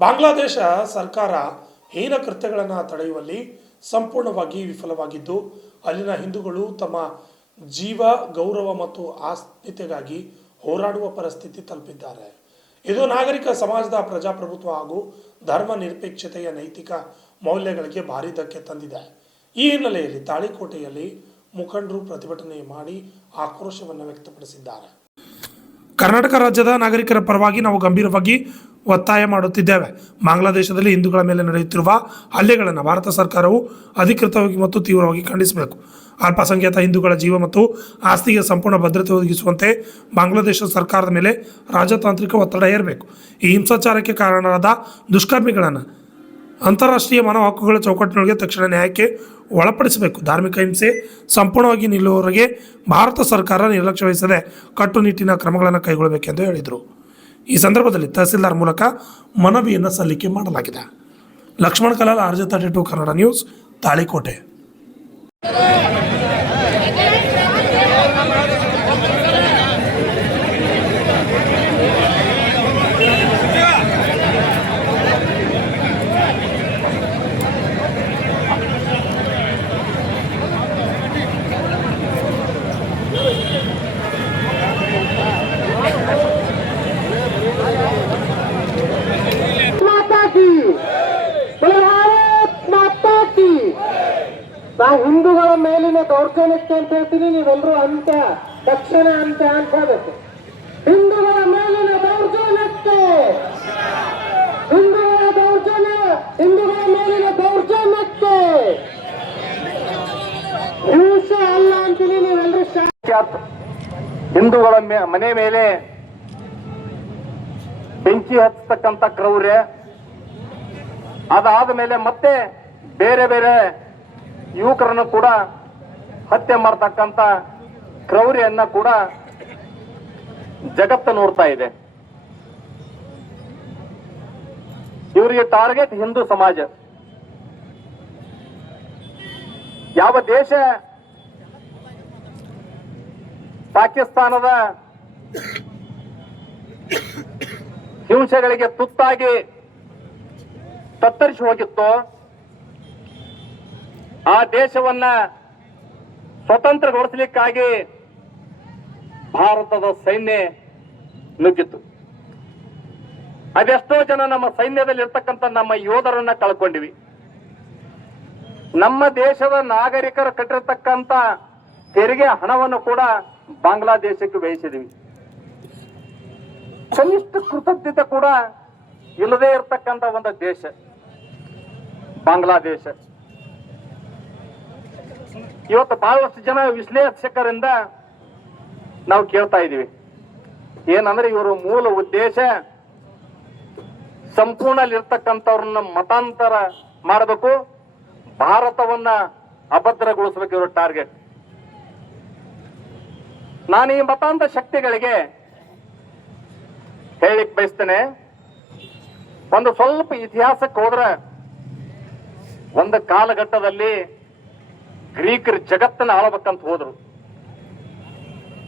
ಬಾಂಗ್ಲಾದೇಶ ಸರ್ಕಾರ ಹೀನ ಕೃತ್ಯಗಳನ್ನು ತಡೆಯುವಲ್ಲಿ ಸಂಪೂರ್ಣವಾಗಿ ವಿಫಲವಾಗಿದ್ದು ಅಲ್ಲಿನ ಹಿಂದೂಗಳು ತಮ್ಮ ಜೀವ ಗೌರವ ಮತ್ತು ಆಸ್ಮಿತೆಗಾಗಿ ಹೋರಾಡುವ ಪರಿಸ್ಥಿತಿ ತಲುಪಿದ್ದಾರೆ. ಇದು ನಾಗರಿಕ ಸಮಾಜದ ಪ್ರಜಾಪ್ರಭುತ್ವ ಹಾಗೂ ಧರ್ಮ ನಿರಪೇಕ್ಷತೆಯ ನೈತಿಕ ಮೌಲ್ಯಗಳಿಗೆ ಭಾರಿ ಧಕ್ಕೆ ತಂದಿದೆ. ಈ ಹಿನ್ನೆಲೆಯಲ್ಲಿ ತಾಳಿಕೋಟೆಯಲ್ಲಿ ಮುಖಂಡರು ಪ್ರತಿಭಟನೆ ಮಾಡಿ ಆಕ್ರೋಶವನ್ನು ವ್ಯಕ್ತಪಡಿಸಿದ್ದಾರೆ. ಕರ್ನಾಟಕ ರಾಜ್ಯದ ನಾಗರಿಕರ ಪರವಾಗಿ ನಾವು ಗಂಭೀರವಾಗಿ ಒತ್ತಾಯ ಮಾಡುತ್ತಿದ್ದೇವೆ. ಬಾಂಗ್ಲಾದೇಶದಲ್ಲಿ ಹಿಂದೂಗಳ ಮೇಲೆ ನಡೆಯುತ್ತಿರುವ ಹಲ್ಲೆಗಳನ್ನು ಭಾರತ ಸರ್ಕಾರವು ಅಧಿಕೃತವಾಗಿ ಮತ್ತು ತೀವ್ರವಾಗಿ ಖಂಡಿಸಬೇಕು. ಅಲ್ಪಸಂಖ್ಯಾತ ಹಿಂದೂಗಳ ಜೀವ ಮತ್ತು ಆಸ್ತಿಗೆ ಸಂಪೂರ್ಣ ಭದ್ರತೆ ಒದಗಿಸುವಂತೆ ಬಾಂಗ್ಲಾದೇಶ ಸರ್ಕಾರದ ಮೇಲೆ ರಾಜತಾಂತ್ರಿಕ ಒತ್ತಡ ಹೇರಬೇಕು. ಈ ಹಿಂಸಾಚಾರಕ್ಕೆ ಕಾರಣರಾದ ದುಷ್ಕರ್ಮಿಗಳನ್ನು ಅಂತಾರಾಷ್ಟ್ರೀಯ ಮಾನವ ಹಕ್ಕುಗಳ ಚೌಕಟ್ಟಿನೊಳಗೆ ತಕ್ಷಣ ನ್ಯಾಯಕ್ಕೆ ಒಳಪಡಿಸಬೇಕು. ಧಾರ್ಮಿಕ ಹಿಂಸೆ ಸಂಪೂರ್ಣವಾಗಿ ನಿಲ್ಲುವವರೆಗೆ ಭಾರತ ಸರ್ಕಾರ ನಿರ್ಲಕ್ಷ್ಯ ವಹಿಸದೆ ಕಟ್ಟುನಿಟ್ಟಿನ ಕ್ರಮಗಳನ್ನು ಕೈಗೊಳ್ಳಬೇಕೆಂದು ಹೇಳಿದರು. ಈ ಸಂದರ್ಭದಲ್ಲಿ ತಹಸೀಲ್ದಾರ್ ಮೂಲಕ ಮನವಿಯನ್ನು ಸಲ್ಲಿಕೆ ಮಾಡಲಾಗಿದೆ. Lakshman Kalal, RJ32 Kannada news, Talikote. ನಾವು ಹಿಂದೂಗಳ ಮೇಲಿನ ದೌರ್ಜನ್ಯಕ್ಕೆ ಅಂತ ಹೇಳ್ತೀನಿ, ನೀವೆಲ್ಲರೂ ಅಂತ್ಯ ತಕ್ಷಣ ಅಂತ್ಯ ಅಂತ ಹೇಳ್ಬೇಕು. ಹಿಂದೂಗಳ ಮೇಲಿನ ದೌರ್ಜನ್ಯಕ್ಕೆ, ಹಿಂದೂಗಳ ಮೇಲಿನ ದೌರ್ಜನ್ಯಕ್ಕೆ ಹಿಂಸೆ ಅಲ್ಲ ಅಂತೀನಿ. ನೀವೆಲ್ಲರೂ ಹಿಂದೂಗಳ ಮನೆ ಮೇಲೆ ಬೆಂಕಿ ಹಚ್ಚತಕ್ಕಂಥ ಕ್ರೌರ್ಯ, ಅದಾದ ಮೇಲೆ ಮತ್ತೆ ಬೇರೆ ಬೇರೆ ಯುವಕರನ್ನು ಕೂಡ ಹತ್ಯೆ ಮಾಡತಕ್ಕಂಥ ಕ್ರೌರ್ಯನ್ನ ಕೂಡ ಜಗತ್ತು ನೋಡ್ತಾ ಇದೆ. ಇವರಿಗೆ ಟಾರ್ಗೆಟ್ ಹಿಂದೂ ಸಮಾಜ. ಯಾವ ದೇಶ ಪಾಕಿಸ್ತಾನದ ಹಿಂಸೆಗಳಿಗೆ ತುತ್ತಾಗಿ ತತ್ತರಿಸಿ ಹೋಗಿತ್ತೋ ಆ ದೇಶವನ್ನ ಸ್ವತಂತ್ರಗೊಳಿಸಲಿಕ್ಕಾಗಿ ಭಾರತದ ಸೈನ್ಯ ನುಗ್ಗಿತ್ತು. ಅದೆಷ್ಟೋ ಜನ ನಮ್ಮ ಸೈನ್ಯದಲ್ಲಿ ಇರ್ತಕ್ಕಂಥ ನಮ್ಮ ಯೋಧರನ್ನ ಕಳ್ಕೊಂಡಿವಿ. ನಮ್ಮ ದೇಶದ ನಾಗರಿಕರು ಕಟ್ಟಿರ್ತಕ್ಕಂಥ ತೆರಿಗೆ ಹಣವನ್ನು ಕೂಡ ಬಾಂಗ್ಲಾದೇಶಕ್ಕೆ ವ್ಯಯಿಸಿದ್ವಿ. ಕನಿಷ್ಠ ಕೃತಜ್ಞತೆ ಕೂಡ ಇಲ್ಲದೆ ಇರತಕ್ಕಂಥ ಒಂದು ದೇಶ ಬಾಂಗ್ಲಾದೇಶ. ಇವತ್ತು ಬಹಳಷ್ಟು ಜನ ವಿಶ್ಲೇಷಕರಿಂದ ನಾವು ಕೇಳ್ತಾ ಇದೀವಿ, ಏನಂದ್ರೆ ಇವರು ಮೂಲ ಉದ್ದೇಶ ಸಂಪೂರ್ಣಲ್ಲಿರ್ತಕ್ಕಂಥವ್ರನ್ನ ಮತಾಂತರ ಮಾಡಬೇಕು, ಭಾರತವನ್ನ ಅಭದ್ರಗೊಳಿಸಬೇಕು ಇವರು ಟಾರ್ಗೆಟ್. ನಾನು ಈ ಮತಾಂತರ ಶಕ್ತಿಗಳಿಗೆ ಹೇಳಿಕ್ ಬಯಸ್ತೇನೆ, ಒಂದು ಸ್ವಲ್ಪ ಇತಿಹಾಸಕ್ಕೆ ಹೋದ್ರೆ ಒಂದು ಕಾಲಘಟ್ಟದಲ್ಲಿ ಗ್ರೀಕರು ಜಗತ್ತನ್ನ ಆಳಬೇಕಂತ ಹೋದ್ರು.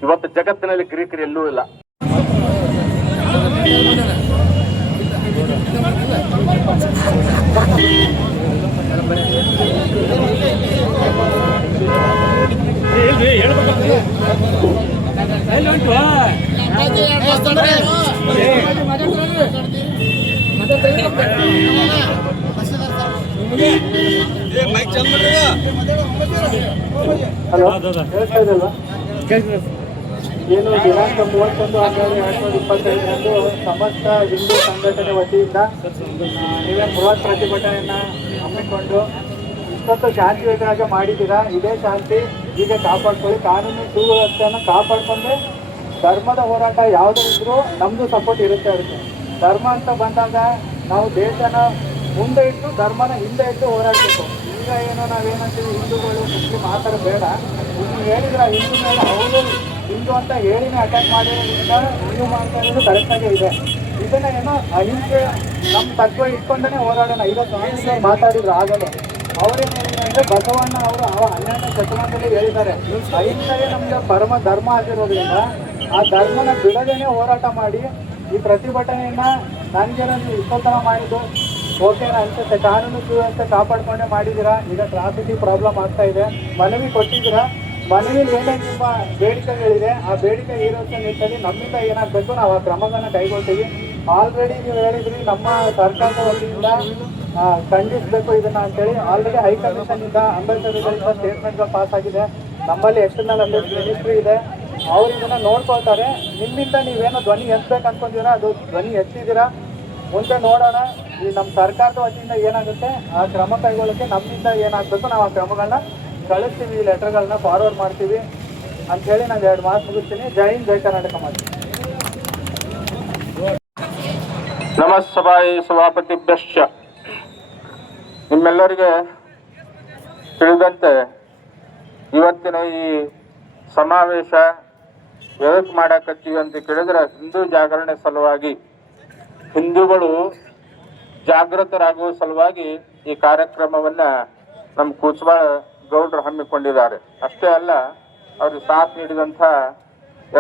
ಇವತ್ತು ಜಗತ್ತಿನಲ್ಲಿ ಗ್ರೀಕರು ಎಲ್ಲೂ ಇಲ್ಲ. ಏನು ದಿನಾಂಕ 31/12/2025 ಸಮಸ್ತ ಹಿಂದೂ ಸಂಘಟನೆ ವತಿಯಿಂದ ನೀವೇ ಬೃಹತ್ ಪ್ರತಿಭಟನೆಯನ್ನ ಹಮ್ಮಿಕೊಂಡು ಇಷ್ಟೊತ್ತು ಶಾಂತಿಯುತವಾಗಿ ಮಾಡಿದ್ದೀರಾ. ಇದೇ ಶಾಂತಿ ಈಗ ಕಾಪಾಡ್ಕೊಳ್ಳಿ. ಕಾನೂನು ಸುವ್ಯವಸ್ಥೆಯನ್ನು ಕಾಪಾಡ್ಕೊಂಡ್ರೆ ಧರ್ಮದ ಹೋರಾಟ ಯಾವುದೇ ಇದ್ರೂ ನಮ್ದು ಸಪೋರ್ಟ್ ಇರುತ್ತೆ. ಅದಕ್ಕೆ ಧರ್ಮ ಅಂತ ಬಂದಾಗ ನಾವು ದೇಶನ ಮುಂದೆ ಇಟ್ಟು ಧರ್ಮನ ಹಿಂದೆ ಇಟ್ಟು ಹೋರಾಡಬೇಕು. ಈಗ ಏನೋ ನಾವೇನಂತೀವಿ, ಹಿಂದೂಗಳು ಮುಸ್ಲಿಂ ಆ ಥರ ಬೇಡ. ನೀವು ಹೇಳಿದ್ರೆ ಹಿಂದೂ ಮೇಲೆ ಅವರು ಹಿಂದೂ ಅಂತ ಹೇಳಿನೇ ಅಟ್ಯಾಕ್ ಮಾಡಿರೋದ್ರಿಂದ ಹಿಂದೂ ಮಾಡ್ತಾ ಇರೋದು ಕರೆಕ್ಟಾಗೇ ಇದೆ. ಇದನ್ನ ಏನೋ ಅಹಿಂಸೆ ನಮ್ಮ ತತ್ವ ಇಟ್ಕೊಂಡೇ ಹೋರಾಡೋಣ. ಈಗ ಸ್ವಾಮೀಜಿ ಮಾತಾಡಿದ್ರು ಆಗಲೇ, ಅವರೇನು ಹೇಳಿದ್ರು ಅಂದರೆ ಬಸವಣ್ಣ ಅವರು 12ನೇ ಶತಮಾನದಲ್ಲಿ ಹೇಳಿದ್ದಾರೆ, ಅಹಿಂಸೆಯೇ ನಮಗೆ ಪರಮ ಧರ್ಮ ಆಗಿರೋದ್ರಿಂದ ಆ ಧರ್ಮನ ಬಿಡದೇನೆ ಹೋರಾಟ ಮಾಡಿ ಈ ಪ್ರತಿಭಟನೆಯನ್ನ ನನಗೇನೋ ನೀವು ಇಷ್ಟೊತ್ತನ ಮಾಡಿದ್ದು ಓಕೆನಾ ಅನ್ಸುತ್ತೆ. ಕಾನೂನು ಸುವ್ಯವಸ್ಥೆ ಕಾಪಾಡ್ಕೊಂಡೇ ಮಾಡಿದ್ದೀರಾ. ಈಗ ಟ್ರಾಫಿಕ್ ಪ್ರಾಬ್ಲಮ್ ಆಗ್ತಾ ಇದೆ, ಮನವಿ ಕೊಟ್ಟಿದ್ದೀರಾ. ಮನವಿಲಿ ಏನೇನು ನಿಮ್ಮ ಬೇಡಿಕೆಗಳಿದೆ ಆ ಬೇಡಿಕೆ ಈರೋಷ್ಟು ನಿಟ್ಟಿನಲ್ಲಿ ನಮ್ಮಿಂದ ಏನಾಗಬೇಕು ನಾವು ಆ ಕ್ರಮಗಳನ್ನ ಕೈಗೊಳ್ತೀವಿ. ಆಲ್ರೆಡಿ ನೀವು ಹೇಳಿದ್ರಿ ನಮ್ಮ ಸರ್ಕಾರದ ವತಿಯಿಂದ ಖಂಡಿಸಬೇಕು ಇದನ್ನ ಅಂತೇಳಿ. ಆಲ್ರೆಡಿ ಹೈಕಮಿಷನ್ ಇಂದ ಅಂಬೇಡ್ಕರ್ಗಳಿಂದ ಸ್ಟೇಟ್ಮೆಂಟ್ಗಳು ಪಾಸ್ ಆಗಿದೆ. ನಮ್ಮಲ್ಲಿ ಎಕ್ಸ್ಟರ್ನಲ್ ಅಫೇರ್ಸ್ ಮಿನಿಸ್ಟ್ರಿ ಇದೆ, ಅವ್ರು ಇದನ್ನ ನೋಡ್ಕೊಳ್ತಾರೆ. ನಿಮ್ಮಿಂದ ನೀವೇನೋ ಧ್ವನಿ ಎತ್ತಬೇಕು ಅನ್ಕೊಂಡಿದ್ದೀರಾ, ಅದು ಧ್ವನಿ ಎತ್ತಿದ್ದೀರಾ. ಮುಂದೆ ನೋಡೋಣ ಈ ನಮ್ಮ ಸರ್ಕಾರದ ವತಿಯಿಂದ ಏನಾಗುತ್ತೆ ಆ ಕ್ರಮ ಕೈಗೊಳ್ಳಕ್ಕೆ ನಮ್ಮಿಂದ ಏನಾಗಬೇಕು ನಾವು ಆ ಕ್ರಮಗಳನ್ನ ಕಳಿಸ್ತೀವಿ, ಈ ಲೆಟರ್ಗಳನ್ನ ಫಾರ್ವರ್ಡ್ ಮಾಡ್ತೀವಿ ಅಂಥೇಳಿ ನಾನು 2 ಮಾತು ಮುಗಿಸ್ತೀನಿ. ಜೈ ಹಿಂದ್, ಜೈ ಕರ್ನಾಟಕ ಮಾತು. ನಮಃ ಸಭಾಯಿ ಸಭಾಪತಿಭ್ಯಶ್ಚ. ನಿಮ್ಮೆಲ್ಲರಿಗೆ ತಿಳಿದಂತೆ ಇವತ್ತಿನ ಈ ಸಮಾವೇಶ ಎದಕ್ಕೆ ಮಾಡಕತ್ತೀವಿ ಅಂತ ಕೇಳಿದ್ರೆ, ಹಿಂದೂ ಜಾಗರಣೆ ಸಲುವಾಗಿ, ಹಿಂದೂಗಳು ಜಾಗೃತರಾಗುವ ಸಲುವಾಗಿ ಈ ಕಾರ್ಯಕ್ರಮವನ್ನ ನಮ್ಮ ಕೂಚಬಾಳ ಗೌಡ್ರು ಹಮ್ಮಿಕೊಂಡಿದ್ದಾರೆ. ಅಷ್ಟೇ ಅಲ್ಲ, ಅವ್ರಿಗೆ ಸಾಥ್ ನೀಡಿದಂಥ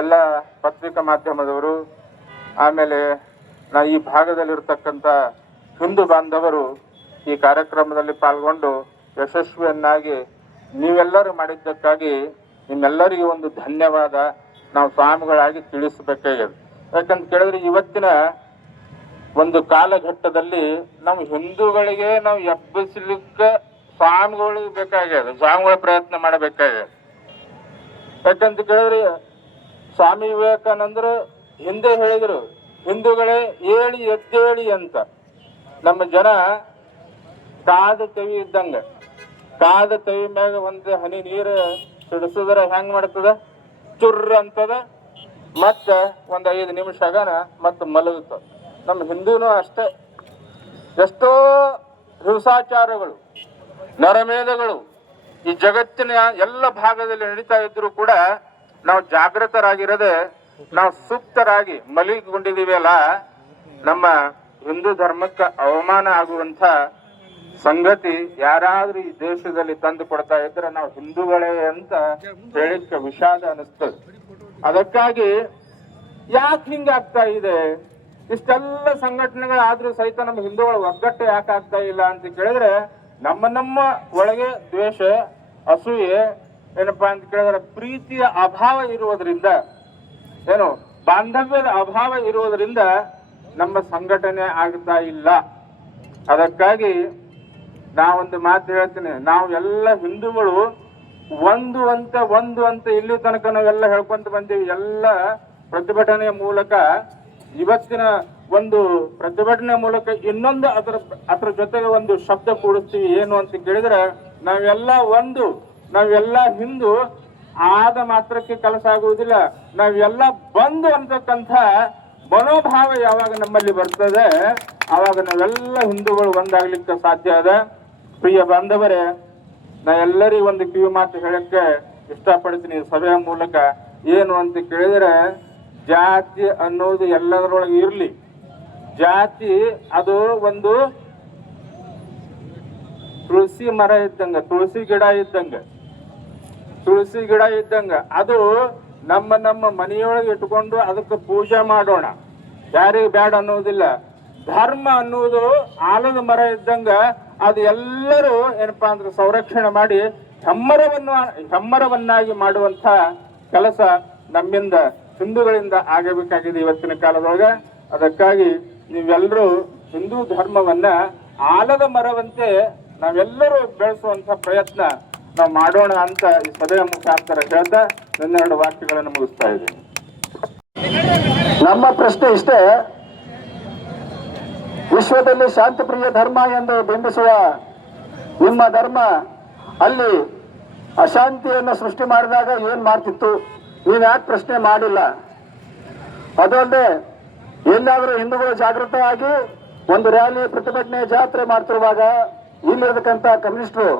ಎಲ್ಲ ಪತ್ರಿಕಾ ಮಾಧ್ಯಮದವರು, ಆಮೇಲೆ ಈ ಭಾಗದಲ್ಲಿರ್ತಕ್ಕಂಥ ಹಿಂದೂ ಬಾಂಧವರು ಈ ಕಾರ್ಯಕ್ರಮದಲ್ಲಿ ಪಾಲ್ಗೊಂಡು ಯಶಸ್ವಿಯನ್ನಾಗಿ ನೀವೆಲ್ಲರೂ ಮಾಡಿದ್ದಕ್ಕಾಗಿ ನಿಮ್ಮೆಲ್ಲರಿಗೂ ಒಂದು ಧನ್ಯವಾದ ನಾವು ಸ್ವಾಮಿಗಳಾಗಿ ತಿಳಿಸಬೇಕಾಗಿದೆ. ಯಾಕಂತ ಕೇಳಿದ್ರೆ ಇವತ್ತಿನ ಒಂದು ಕಾಲಘಟ್ಟದಲ್ಲಿ ನಾವು ಹಿಂದೂಗಳಿಗೆ ನಾವು ಎಬ್ಬಿಸಲಿಕ್ಕೆ ಸ್ವಾಮಿಗಳಿಗೆ ಬೇಕಾಗ್ಯದ, ಸ್ವಾಮಿಗಳ ಪ್ರಯತ್ನ ಮಾಡಬೇಕಾಗ್ಯದ. ಯಾಕಂತ ಕೇಳಿದ್ರೆ ಸ್ವಾಮಿ ವಿವೇಕಾನಂದರು ಹಿಂದೆ ಹೇಳಿದ್ರು, ಹಿಂದೂಗಳೇ ಏಳಿ ಎದ್ದೇಳಿ ಅಂತ. ನಮ್ಮ ಜನ ಕಾದ ಕವಿ ಇದ್ದಂಗ, ಕಾದ ಕವಿ ಮ್ಯಾಗ ಒಂದು ಹನಿ ನೀರು ಸಿಡಿಸಿದ್ರೆ ಹೆಂಗ್ ಮಾಡ್ತದ, ಚುರ್ರ ಅಂತದ, ಮತ್ತೆ ಒಂದು 5 ನಿಮಿಷ ಆಗನ ಮತ್ತೆ ಮಲಗುತ್ತದ. ನಮ್ಮ ಹಿಂದೂನು ಅಷ್ಟೇ, ಎಷ್ಟೋ ಹಿಂಸಾಚಾರಗಳು, ನರಮೇಧಗಳು ಈ ಜಗತ್ತಿನ ಎಲ್ಲ ಭಾಗದಲ್ಲಿ ನಡೀತಾ ಇದ್ರು ಕೂಡ ನಾವು ಜಾಗೃತರಾಗಿರದೆ ನಾವು ಸುಪ್ತರಾಗಿ ಮಲಗಿಕೊಂಡಿದೀವಿ ಅಲ್ಲ, ನಮ್ಮ ಹಿಂದೂ ಧರ್ಮಕ್ಕೆ ಅವಮಾನ ಆಗುವಂತ ಸಂಗತಿ ಯಾರಾದ್ರೂ ಈ ದೇಶದಲ್ಲಿ ತಂದು ಕೊಡ್ತಾ ಇದ್ರೆ ನಾವು ಹಿಂದೂಗಳೇ ಅಂತ ಹೇಳಿಕ್ಕೆ ವಿಷಾದ ಅನಿಸ್ತದೆ. ಅದಕ್ಕಾಗಿ ಯಾಕೆ ಹಿಂಗಾಗ್ತಾ ಇದೆ, ಇಷ್ಟೆಲ್ಲ ಸಂಘಟನೆಗಳಾದ್ರೂ ಸಹಿತ ನಮ್ಮ ಹಿಂದೂಗಳ ಒಗ್ಗಟ್ಟು ಯಾಕೆ ಆಗ್ತಾ ಇಲ್ಲ ಅಂತ ಕೇಳಿದ್ರೆ, ನಮ್ಮ ಒಳಗೆ ದ್ವೇಷ, ಅಸೂಯೆ, ಏನಪ್ಪಾ ಅಂತ ಕೇಳಿದ್ರೆ ಪ್ರೀತಿಯ ಅಭಾವ ಇರುವುದರಿಂದ, ಏನು ಬಾಂಧವ್ಯದ ಅಭಾವ ಇರುವುದರಿಂದ ನಮ್ಮ ಸಂಘಟನೆ ಆಗ್ತಾ ಇಲ್ಲ. ಅದಕ್ಕಾಗಿ ನಾವೊಂದು ಮಾತು ಹೇಳ್ತೀನಿ, ನಾವು ಎಲ್ಲ ಹಿಂದೂಗಳು ಒಂದು ಅಂತ ಇಲ್ಲಿ ತನಕ ನಾವೆಲ್ಲ ಹೇಳ್ಕೊಂತ ಬಂದೀವಿ. ಎಲ್ಲ ಪ್ರತಿಭಟನೆಯ ಮೂಲಕ, ಇವತ್ತಿನ ಒಂದು ಪ್ರತಿಭಟನೆ ಮೂಲಕ ಇನ್ನೊಂದು ಅದ್ರ ಜೊತೆಗೆ ಒಂದು ಶಬ್ದ ಕೂಡಿಸ್ತೀವಿ. ಏನು ಅಂತ ಕೇಳಿದ್ರೆ, ನಾವೆಲ್ಲ ಹಿಂದೂ ಆದ ಮಾತ್ರಕ್ಕೆ ಕೆಲಸ ಆಗುವುದಿಲ್ಲ, ನಾವೆಲ್ಲ ಬಂದು ಅಂತಕ್ಕಂಥ ಮನೋಭಾವ ಯಾವಾಗ ನಮ್ಮಲ್ಲಿ ಬರ್ತದೆ ಆವಾಗ ನಾವೆಲ್ಲ ಹಿಂದೂಗಳು ಒಂದಾಗ್ಲಿಕ್ಕೆ ಸಾಧ್ಯ ಅದ. ಪ್ರಿಯ ಬಾಂಧವರೇ, ನಾ ಎಲ್ಲರಿಗೂ ಒಂದು ಕಿವಿ ಮಾತು ಹೇಳಕ್ಕೆ ಇಷ್ಟಪಡ್ತೀನಿ ಸಭೆಯ ಮೂಲಕ. ಏನು ಅಂತ ಕೇಳಿದ್ರೆ, ಜಾತಿ ಅನ್ನೋದು ಎಲ್ಲದರೊಳಗೆ ಇರ್ಲಿ. ಜಾತಿ ಅದು ಒಂದು ತುಳಸಿ ಮರ ಇದ್ದಂಗ, ತುಳಸಿ ಗಿಡ ಇದ್ದಂಗ ಅದು ನಮ್ಮ ಮನೆಯೊಳಗೆ ಇಟ್ಕೊಂಡು ಅದಕ್ಕೆ ಪೂಜೆ ಮಾಡೋಣ, ಯಾರಿಗೆ ಬ್ಯಾಡ ಅನ್ನೋದಿಲ್ಲ. ಧರ್ಮ ಅನ್ನೋದು ಆಲದ ಮರ ಇದ್ದಂಗ, ಅದು ಎಲ್ಲರೂ ಏನಪ್ಪಾ ಅಂದ್ರೆ ಸಂರಕ್ಷಣೆ ಮಾಡಿ ಹೆಮ್ಮರವನ್ನಾಗಿ ಮಾಡುವಂತ ಕೆಲಸ ನಮ್ಮಿಂದ ಹಿಂದೂಗಳಿಂದ ಆಗಬೇಕಾಗಿದೆ ಇವತ್ತಿನ ಕಾಲದೊಳಗೆ. ಅದಕ್ಕಾಗಿ ನೀವೆಲ್ಲರೂ ಹಿಂದೂ ಧರ್ಮವನ್ನ ಆಲದ ಮರವಂತೆ ನಾವೆಲ್ಲರೂ ಬೆಳೆಸುವಂತ ಪ್ರಯತ್ನ ನಾವು ಮಾಡೋಣ ಅಂತ ಈ ಸಭೆಯ ಮುಖಾಂತರ ಹೇಳ್ತಾ ನನ್ನ 2 ವಾಕ್ಯಗಳನ್ನು ಮುಗಿಸ್ತಾ ಇದ್ದೀನಿ. ನಮ್ಮ ಪ್ರಶ್ನೆ ಇಷ್ಟೇ, ವಿಶ್ವದಲ್ಲಿ ಶಾಂತಿಪ್ರಿಯ ಧರ್ಮ ಎಂದು ಬಿಂಬಿಸುವ ನಿಮ್ಮ ಧರ್ಮ ಅಲ್ಲಿ ಅಶಾಂತಿಯನ್ನು ಸೃಷ್ಟಿ ಮಾಡಿದಾಗ ಏನ್ ಮಾಡ್ತಿತ್ತು, ನೀವು ಯಾಕೆ ಪ್ರಶ್ನೆ ಮಾಡಿಲ್ಲ? ಅದಲ್ಲದೆ ಎಲ್ಲಾದರೂ ಹಿಂದೂಗಳು ಜಾಗೃತವಾಗಿ ಒಂದು ರ್ಯಾಲಿ, ಪ್ರತಿಭಟನೆ, ಜಾತ್ರೆ ಮಾಡ್ತಿರುವಾಗ ಇಲ್ಲಿರತಕ್ಕಂಥ ಕಮ್ಯುನಿಸ್ಟರು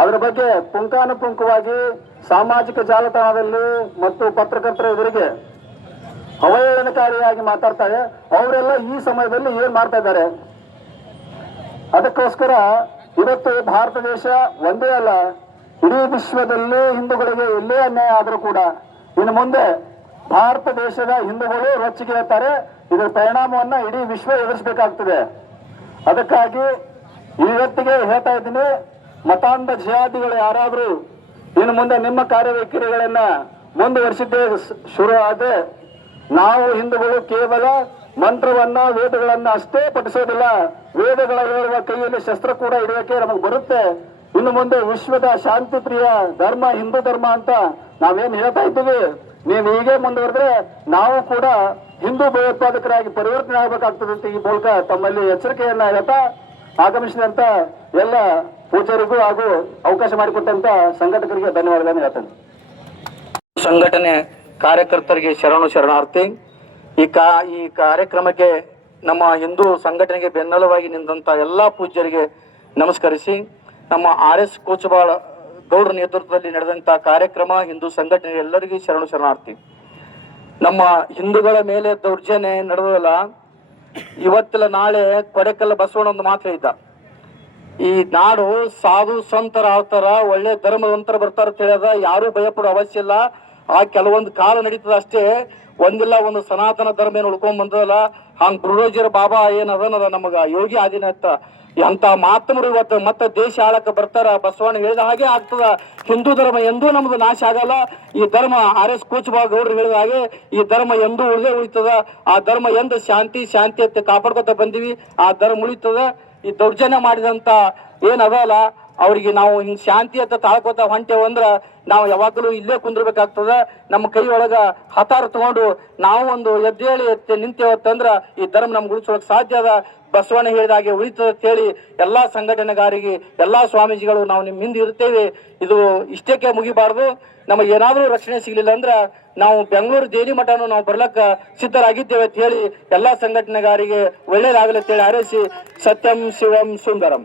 ಅದರ ಬಗ್ಗೆ ಪುಂಖಾನುಪುಂಖವಾಗಿ ಸಾಮಾಜಿಕ ಜಾಲತಾಣದಲ್ಲಿ ಮತ್ತು ಪತ್ರಕರ್ತರ ಎದುರಿಗೆ ಅವಹೇಳನಕಾರಿಯಾಗಿ ಮಾತಾಡ್ತಾರೆ. ಅವರೆಲ್ಲ ಈ ಸಮಯದಲ್ಲಿ ಏನ್ ಮಾಡ್ತಾ ಇದ್ದಾರೆ? ಅದಕ್ಕೋಸ್ಕರ ಇವತ್ತು ಭಾರತ ದೇಶ ಒಂದೇ ಅಲ್ಲ, ಇಡೀ ವಿಶ್ವದಲ್ಲೇ ಹಿಂದೂಗಳಿಗೆ ಎಲ್ಲೇ ಅನ್ಯಾಯ ಆದರೂ ಕೂಡ ಇನ್ನು ಮುಂದೆ ಭಾರತ ದೇಶದ ಹಿಂದೂಗಳು ರೊಚ್ಚಿಗೆ ಹೇಳ್ತಾರೆ, ಇದರ ಪರಿಣಾಮವನ್ನ ಇಡೀ ವಿಶ್ವ ಎದುರಿಸಬೇಕಾಗ್ತದೆ. ಅದಕ್ಕಾಗಿ ಇವತ್ತಿಗೆ ಹೇಳ್ತಾ ಇದ್ದೀನಿ, ಮತಾಂಧ ಜಿಹಾದಿಗಳು ಯಾರಾದ್ರೂ ಇನ್ನು ಮುಂದೆ ನಿಮ್ಮ ಕಾರ್ಯವೈಖರಿಗಳನ್ನ ಮುಂದುವರಿಸಿದ್ದೇ ಶುರು ಆದ್ರೆ ನಾವು ಹಿಂದೂಗಳು ಕೇವಲ ಮಂತ್ರವನ್ನ ವೇದಗಳನ್ನ ಅಷ್ಟೇ ಪಠಿಸೋದಿಲ್ಲ, ವೇದಗಳ ಹೇಳುವ ಕೈಯಲ್ಲಿ ಶಸ್ತ್ರ ಕೂಡ ಇಡೋಕೆ ನಮಗೆ ಬರುತ್ತೆ. ಇನ್ನು ಮುಂದೆ ವಿಶ್ವದ ಶಾಂತಿ ಪ್ರಿಯ ಧರ್ಮ ಹಿಂದೂ ಧರ್ಮ ಅಂತ ನಾವೇನ್ ಹೇಳ್ತಾ ಇದ್ದೀವಿ, ನೀವು ಹೀಗೆ ಮುಂದುವರೆದ್ರೆ ನಾವು ಕೂಡ ಹಿಂದೂ ಭಯೋತ್ಪಾದಕರಾಗಿ ಪರಿವರ್ತನೆ ಆಗಬೇಕಾಗ್ತದೆ ಅಂತ ಈ ಮೂಲಕ ತಮ್ಮಲ್ಲಿ ಎಚ್ಚರಿಕೆಯನ್ನ ಹೇಳ್ತಾ ಆಗಮಿಸಿದಂತ ಎಲ್ಲ ಪೂಜಾರಿಗೂ ಹಾಗೂ ಅವಕಾಶ ಮಾಡಿಕೊಟ್ಟಂತ ಸಂಘಟಕರಿಗೆ ಧನ್ಯವಾದಗಳನ್ನು ಹೇಳ್ತೇನೆ. ಸಂಘಟನೆ ಕಾರ್ಯಕರ್ತರಿಗೆ ಶರಣಾರ್ಥಿ. ಈ ಕಾರ್ಯಕ್ರಮಕ್ಕೆ ನಮ್ಮ ಹಿಂದೂ ಸಂಘಟನೆಗೆ ಬೆನ್ನೆಲುವಾಗಿ ನಿಂತ ಎಲ್ಲಾ ಪೂಜ್ಯರಿಗೆ ನಮಸ್ಕರಿಸಿ, ನಮ್ಮ RS ಕೋಚಬಾಳ ಗೌಡ್ರ ನೇತೃತ್ವದಲ್ಲಿ ನಡೆದಂತ ಕಾರ್ಯಕ್ರಮ ಹಿಂದೂ ಸಂಘಟನೆ ಎಲ್ಲರಿಗೂ ಶರಣಾರ್ಥಿ. ನಮ್ಮ ಹಿಂದೂಗಳ ಮೇಲೆ ದೌರ್ಜನ್ಯ ನಡೆದಲ್ಲ, ಇವತ್ತಿಲ್ಲ ನಾಳೆ ಕೊಡೆಕಲ್ಲ ಬಸವಣ್ಣ ಒಂದು ಮಾತ್ರ ಇದ್ದ, ಈ ನಾಡು ಸಾಧು ಸಂತರ ಆಗ್ತಾರ, ಒಳ್ಳೆ ಧರ್ಮವಂತರ ಬರ್ತಾರ ತಿಳಿಯದ, ಯಾರು ಭಯಪಡೋ ಅವಶ್ಯ ಇಲ್ಲ. ಆ ಕೆಲವೊಂದು ಕಾಲ ನಡೀತದ ಅಷ್ಟೇ, ಒಂದಿಲ್ಲ ಒಂದು ಸನಾತನ ಧರ್ಮ ಏನು ಉಳ್ಕೊಂಡ್ ಬಂದದಲ್ಲ, ಹಂಗ ಗುರುರೋಜರ ಬಾಬಾ ಏನದ ನಮಗ ಯೋಗಿ ಆದಿನಾಥ ಅಂತ ಮಹಾತ್ಮರು ಇವತ್ತು ಮತ್ತೆ ದೇಶ ಆಳಕ ಬರ್ತಾರ. ಬಸವಣ್ಣ ಹೇಳಿದ ಹಾಗೆ ಆಗ್ತದ. ಹಿಂದೂ ಧರ್ಮ ಎಂದೂ ನಮ್ದು ನಾಶ ಆಗಲ್ಲ. ಈ ಧರ್ಮ RS ಕೋಚಬಾಳ ಗೌಡ್ರು ಹೇಳಿದ ಹಾಗೆ ಈ ಧರ್ಮ ಎಂದೂ ಉಳಿದೇ ಉಳಿತದ. ಆ ಧರ್ಮ ಎಂದು ಶಾಂತಿ ಅಂತ ಕಾಪಾಡ್ಕೊತ ಬಂದಿವಿ, ಆ ಧರ್ಮ ಉಳಿತದ. ಈ ದೌರ್ಜನ್ಯ ಮಾಡಿದಂತ ಏನದಲ್ಲ ಅವ್ರಿಗೆ ನಾವು ಹಿಂಗ್ ಶಾಂತಿ ಅಂತ ತಾಳ್ಕೋತ ಹೊಂಟೇವು ಅಂದ್ರ ನಾವು ಯಾವಾಗಲೂ ಇಲ್ಲೇ ಕುಂದಿರ್ಬೇಕಾಗ್ತದ. ನಮ್ಮ ಕೈ ಒಳಗ ಹತಾರ ತಗೊಂಡು ನಾವು ಒಂದು ಎದ್ದೇಳಿ ನಿಂತೇವತ್ತಂದ್ರ ಈ ಧರ್ಮ ನಮ್ಗೆ ಉಳಿಸೋಕ್ ಸಾಧ್ಯ ಅದ. ಬಸವಣ್ಣ ಹೇಳಿದ ಹಾಗೆ ಉಳಿತದ ಅಂತೇಳಿ ಎಲ್ಲಾ ಸಂಘಟನೆಗಾರಿಗೆ ಎಲ್ಲಾ ಸ್ವಾಮೀಜಿಗಳು ನಾವು ನಿಮ್ ಹಿಂದೆ ಇರ್ತೇವೆ. ಇದು ಇಷ್ಟಕ್ಕೆ ಮುಗಿಬಾರ್ದು. ನಮಗೆ ಏನಾದ್ರೂ ರಕ್ಷಣೆ ಸಿಗ್ಲಿಲ್ಲ ಅಂದ್ರ ನಾವು ಬೆಂಗಳೂರು ದೇವಿ ಮಠನು ನಾವು ಬರ್ಲಕ್ಕ ಸಿದ್ಧರಾಗಿದ್ದೇವೆ ಅಂತ ಹೇಳಿ ಎಲ್ಲಾ ಸಂಘಟನೆಗಾರಿಗೆ ಒಳ್ಳೇದಾಗಲಿ ಅಂತ ಹೇಳಿ ಹಾರೈಸಿ, ಸತ್ಯಂ ಶಿವಂ ಸುಂದರಂ.